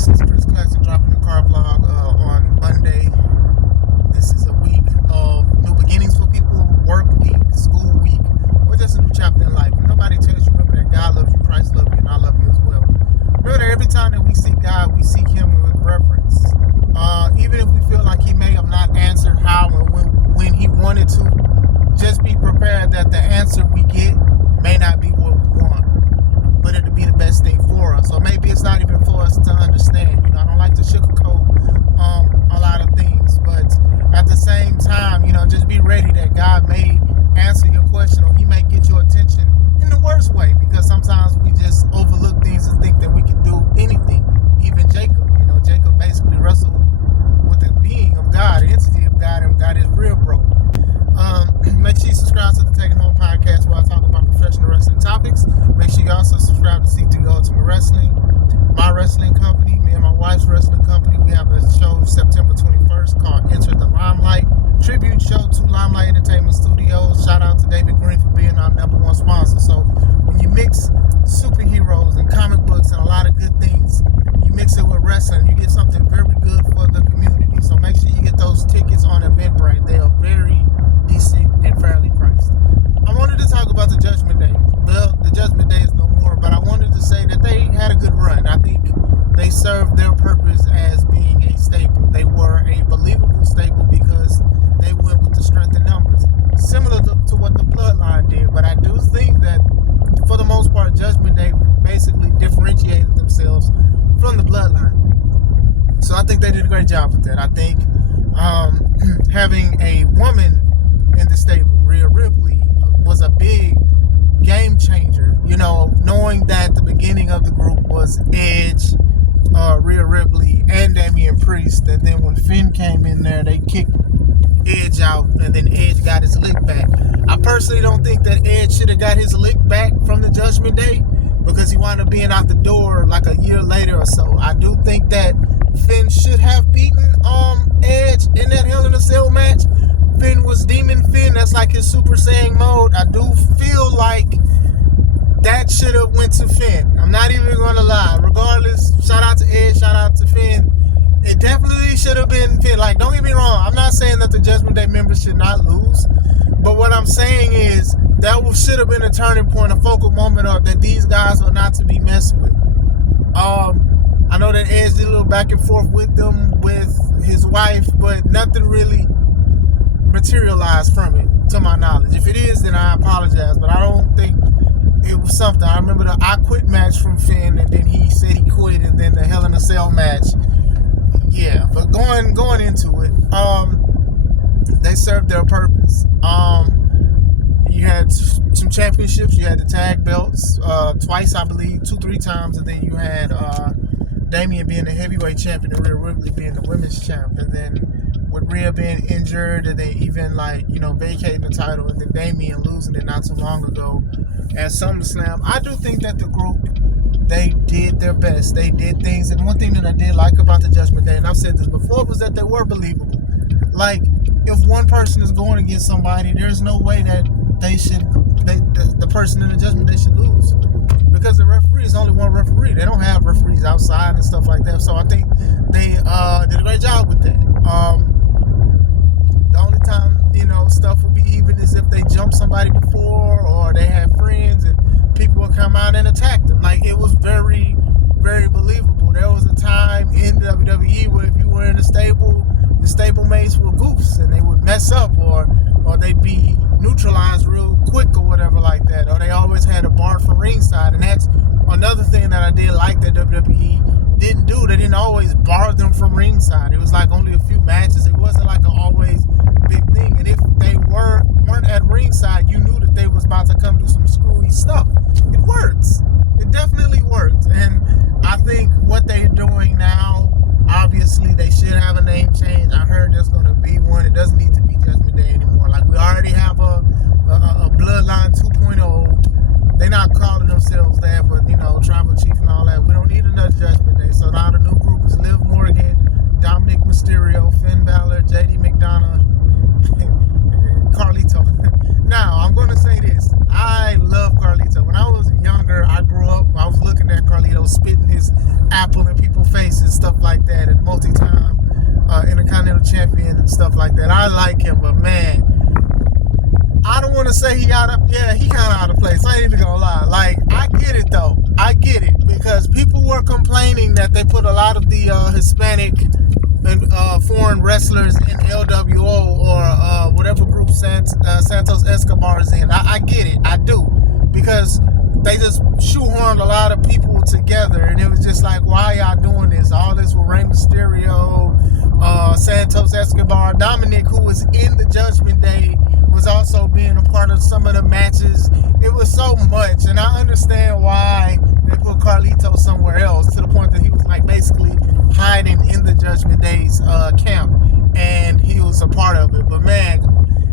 This is Chris Classic dropping the car vlog on Monday. This is a week of new beginnings for people, work week, school week, or just a new chapter in life. Nobody tells you, remember that God loves you, Christ loves you, and I love you as well. Remember that every time that we seek God, we seek Him with reverence. Even if we feel like He may have not answered how and when He wanted to, just be prepared that the answer we get may not be what we want, but it'll be the best thing for us. Or maybe it's not even for us to understand. I don't like to sugarcoat a lot of things, but at the same time, just be ready that God may answer your question, or He may get your attention in the worst way, because sometimes we just overlook things and think that we can do anything. Even Jacob, Jacob basically wrestled with the being of God, the entity of God, and got his rib broke. Make sure you subscribe to the Taking Home podcast, where I talk about professional wrestling topics. Make sure you also subscribe to CTO Ultimate Wrestling, my wrestling company, me and my wife's wrestling company. We have a show September 21st called Enter the Limelight, tribute show to Limelight Entertainment Studios. Shout out to David Green for being our #1 sponsor. So when you mix superheroes and comic books and a lot of good things, you mix it with wrestling, you get something very good for the community. So make sure you get those tickets on Eventbrite. They are very decent and fairly priced. I wanted to talk about the Judgment Day. Well, the Judgment Day is no more, but I wanted to say that they had a good run. I think they served their purpose as being a staple. They were a believable staple because they went with the strength in numbers, similar to what the Bloodline did. But I do think that, for the most part, Judgment Day basically differentiated themselves from the Bloodline. So I think they did a great job with that. I think having a woman in the stable, Rhea Ripley, was a big game changer. Knowing that the beginning of the group was Edge, Rhea Ripley, and Damian Priest, and then when Finn came in there, they kicked Edge out, and then Edge got his lick back. I personally don't think that Edge should have got his lick back from the Judgment Day, because he wound up being out the door like a year later or so. I do think that Finn should have beaten Edge in that Hell in a Cell match. Finn was Demon Finn. That's like his Super Saiyan mode. I do feel like that should have went to Finn. I'm not even going to lie. Regardless, shout out to Edge, shout out to Finn. It definitely should have been Finn. Like, don't get me wrong. I'm not saying that the Judgment Day members should not lose. But what I'm saying is that should have been a turning point, a focal moment of that these guys are not to be messed with. I know that Edge did a little back and forth with them, with his wife, but nothing really materialized from it, to my knowledge. If it is, then I apologize, but I don't think it was something. I remember the I Quit match from Finn, and then he said he quit, and then the Hell in a Cell match. Yeah, but going into it, they served their purpose. You had some championships. You had the tag belts twice, I believe, 2-3 times, and then you had Damian being the heavyweight champion and Rhea Ripley being the women's champ. And then with Rhea being injured, and then even vacating the title, and then Damian losing it not too long ago at SummerSlam. I do think that the group, they did their best. They did things, and one thing that I did like about the Judgment Day, and I've said this before, was that they were believable. Like, if one person is going against somebody, there's no way that the person in the Judgment Day should lose, because the referee is only one referee. They don't have referees outside and stuff like that. So I think they did a great job with that. The only time stuff will be even is if they jump somebody before, or they have friends and people will come out and attack them. Like, it was very, very believable. There was a time in WWE where if you were in the stable mates were goofs, and they would mess up, or they'd be neutralized real quick or whatever like that, or they always had a bar from ringside. And that's another thing that I did like that WWE didn't do. They didn't always bar them from ringside. It was like only a few matches. It wasn't like an always big thing. And if they weren't at ringside, you knew that they was about to come do some screwy stuff. It works. It definitely works. And I think what they're doing now, obviously they should have a name change. I heard there's going to be one. It doesn't need to be Judgment Day anymore. Like, we already have a Bloodline 2.0. They're not calling themselves that, but Tribal Chief and all that. We don't need another Judgment Day. So now the new group is Liv Morgan, Dominic Mysterio, Finn Balor, JD McDonough, Carlito. Now, I'm going to say this. I love Carlito. When I was younger, I grew up, I was looking at Carlito spitting his biggest apple in people's faces, stuff like that, and multi-time Intercontinental Champion and stuff like that. I like him, but man, I don't want to say he he kind of out of place. I ain't even gonna lie. Like, I get it though. I get it because people were complaining that they put a lot of the Hispanic and foreign wrestlers in LWO or whatever group Santos Escobar is in. I get it. I do. Because they just shoehorned a lot of people together, and it was just like, why y'all doing this? All this with Rey Mysterio, Santos Escobar, Dominic, who was in the Judgment Day, was also being a part of some of the matches. It was so much, and I understand why they put Carlito somewhere else, to the point that he was like basically hiding in the Judgment Day's camp, and he was a part of it. But man,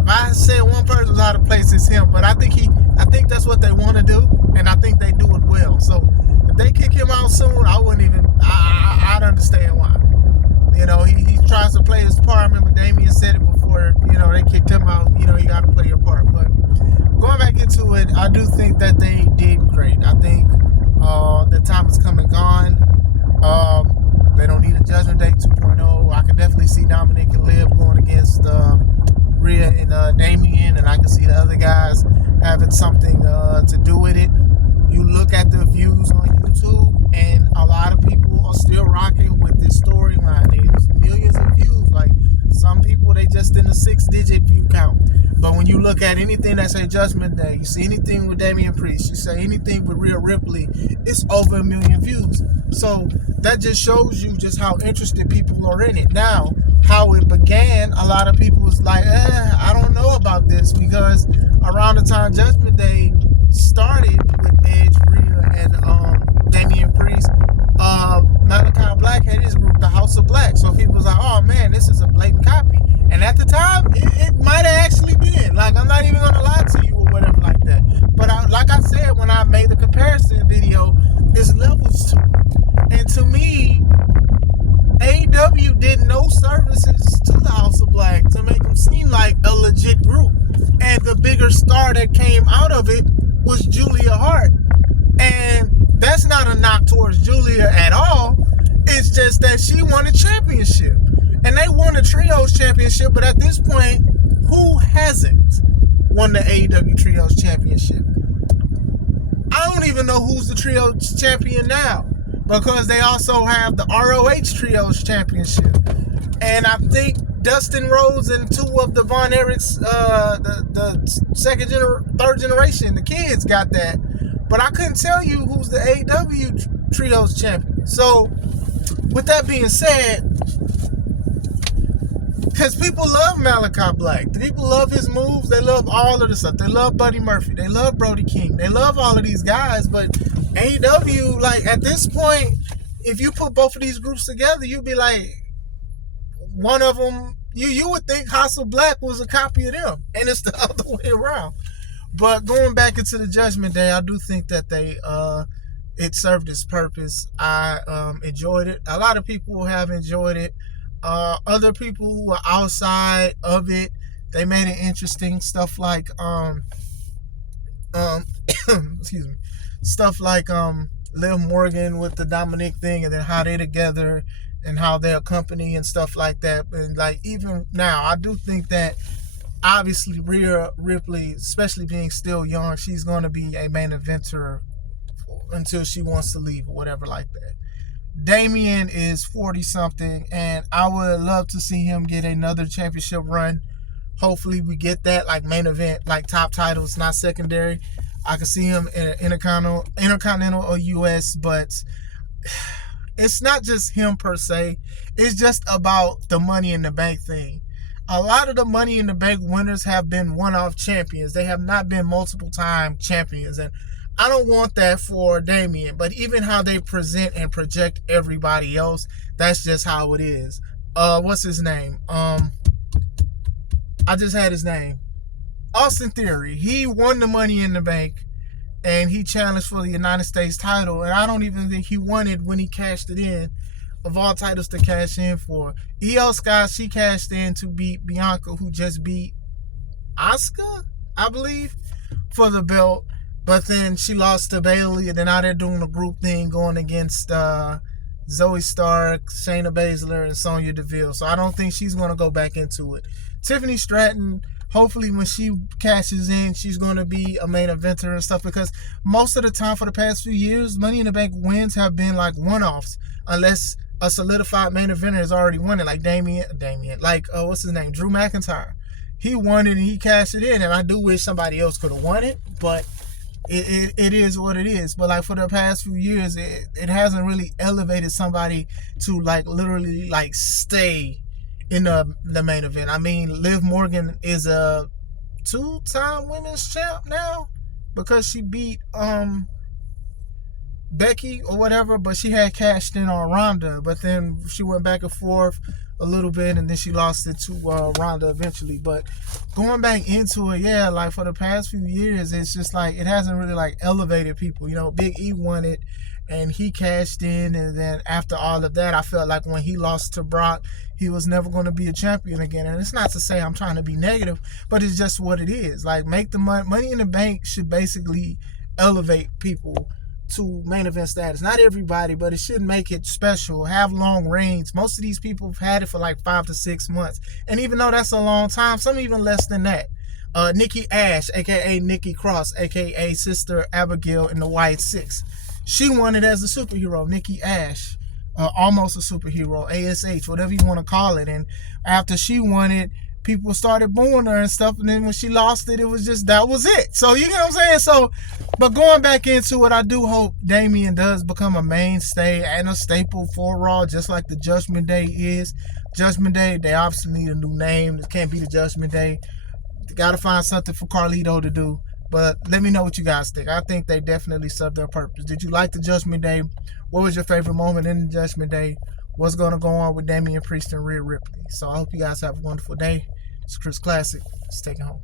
if I said one person was out of place, it's him. But I think that's what they want to do, and I think they do it well. So if they kick him out soon, I wouldn't even. I'd understand why. You know, he tries to play his part. I remember Damien said it before. You know, they kicked him out. You know, you got to play your part. But going back into it, I do think that they did great. I think the time is come and gone. They don't need a Judgment Day 2.0. I can definitely see Dominic and Liv going against Rhea and Damien, and I can see the other guys having something to do with it. You look at the views on YouTube, and a lot of people are still rocking with this storyline. There's millions of views. Like, some people, they just in the 6-digit view count. But when you look at anything that say Judgment Day, you see anything with Damian Priest, you say anything with Rhea Ripley, it's over 1 million views. So that just shows you just how interested people are in it. Now, how it began, a lot of people was like, I don't know about this, because around the time Judgment Day started with Edge, Rhea, and Damian Priest, Malachi Black had his group, the House of Black. So people was like, oh man, this is a blatant copy. And at the time, it might have actually been. Like, I'm not even going to lie to you or whatever like that. But like I said, when I made the comparison video, there's levels to it. And to me, AEW did no services to the House of Black to make them seem like a legit group. And the bigger star that came out of it was Julia Hart. And that's not a knock towards Julia at all. It's just that she won a championship. And they won the Trios Championship, but at this point, who hasn't won the AEW Trios Championship? I don't even know who's the Trios Champion now, because they also have the ROH Trios Championship. And I think Dustin Rhodes and two of the Von Erichs, the third generation, the kids got that. But I couldn't tell you who's the AEW Trios Champion. So, with that being said, because people love Malachi Black. People love his moves. They love all of the stuff. They love Buddy Murphy. They love Brody King. They love all of these guys. But AEW, like, at this point, if you put both of these groups together, you'd be like, one of them, you would think House of Black was a copy of them. And it's the other way around. But going back into the Judgment Day, I do think that it served its purpose. I enjoyed it. A lot of people have enjoyed it. Other people who were outside of it, they made it interesting. Stuff like excuse me, stuff like Liv Morgan with the Dominic thing, and then how they together and how they're a company and stuff like that. And like, even now, I do think that obviously Rhea Ripley, especially being still young, she's going to be a main eventer until she wants to leave or whatever like that. Damien is 40-something, and I would love to see him get another championship run. Hopefully we get that, like main event, like top titles, not secondary. I could see him in Intercontinental or US, but it's not just him per se. It's just about the Money in the Bank thing. A lot of the Money in the Bank winners have been one-off champions. They have not been multiple-time champions, and I don't want that for Damien, but even how they present and project everybody else, that's just how it is. What's his name? I just had his name. Austin Theory. He won the Money in the Bank, and he challenged for the United States title, and I don't even think he won it when he cashed it in. Of all titles to cash in for. Io Sky, she cashed in to beat Bianca, who just beat Asuka, I believe, for the belt. But then she lost to Bailey, and then now they're doing a group thing going against Zoe Stark, Shayna Baszler, and Sonya Deville. So I don't think she's going to go back into it. Tiffany Stratton, hopefully when she cashes in, she's going to be a main eventer and stuff, because most of the time for the past few years, Money in the Bank wins have been like one-offs, unless a solidified main eventer has already won it, like what's his name, Drew McIntyre. He won it and he cashed it in, and I do wish somebody else could have won it, but it is what it is. But like for the past few years, it hasn't really elevated somebody to like literally like stay in the main event. I mean, Liv Morgan is a 2-time women's champ now because she beat Becky or whatever, but she had cashed in on Ronda, but then she went back and forth a little bit, and then she lost it to Ronda eventually. But going back into it, yeah, like for the past few years, it's just like it hasn't really like elevated people. You know, Big E won it, and he cashed in, and then after all of that, I felt like when he lost to Brock, he was never going to be a champion again. And it's not to say I'm trying to be negative, but it's just what it is. Like, make the Money in the Bank should basically elevate people to main event status. Not everybody, but it should make it special. Have long reigns. Most of these people have had it for like 5 to 6 months, and even though that's a long time, some even less than that. Nikki Ash, aka Nikki Cross, aka Sister Abigail in the White Six, she won it as a superhero. Nikki Ash, almost a superhero, ASH, whatever you want to call it. And after she won it, people started booing her and stuff, and then when she lost it, it was just, that was it. So you know what I'm saying? So, but going back into it, I do hope Damian does become a mainstay and a staple for Raw, just like the Judgment Day is. Judgment Day, they obviously need a new name. It can't be the Judgment Day. Got to find something for Carlito to do. But let me know what you guys think. I think they definitely served their purpose. Did you like the Judgment Day? What was your favorite moment in the Judgment Day? What's going to go on with Damian Priest and Rhea Ripley? So I hope you guys have a wonderful day. It's Chris Classic. Let's take it home.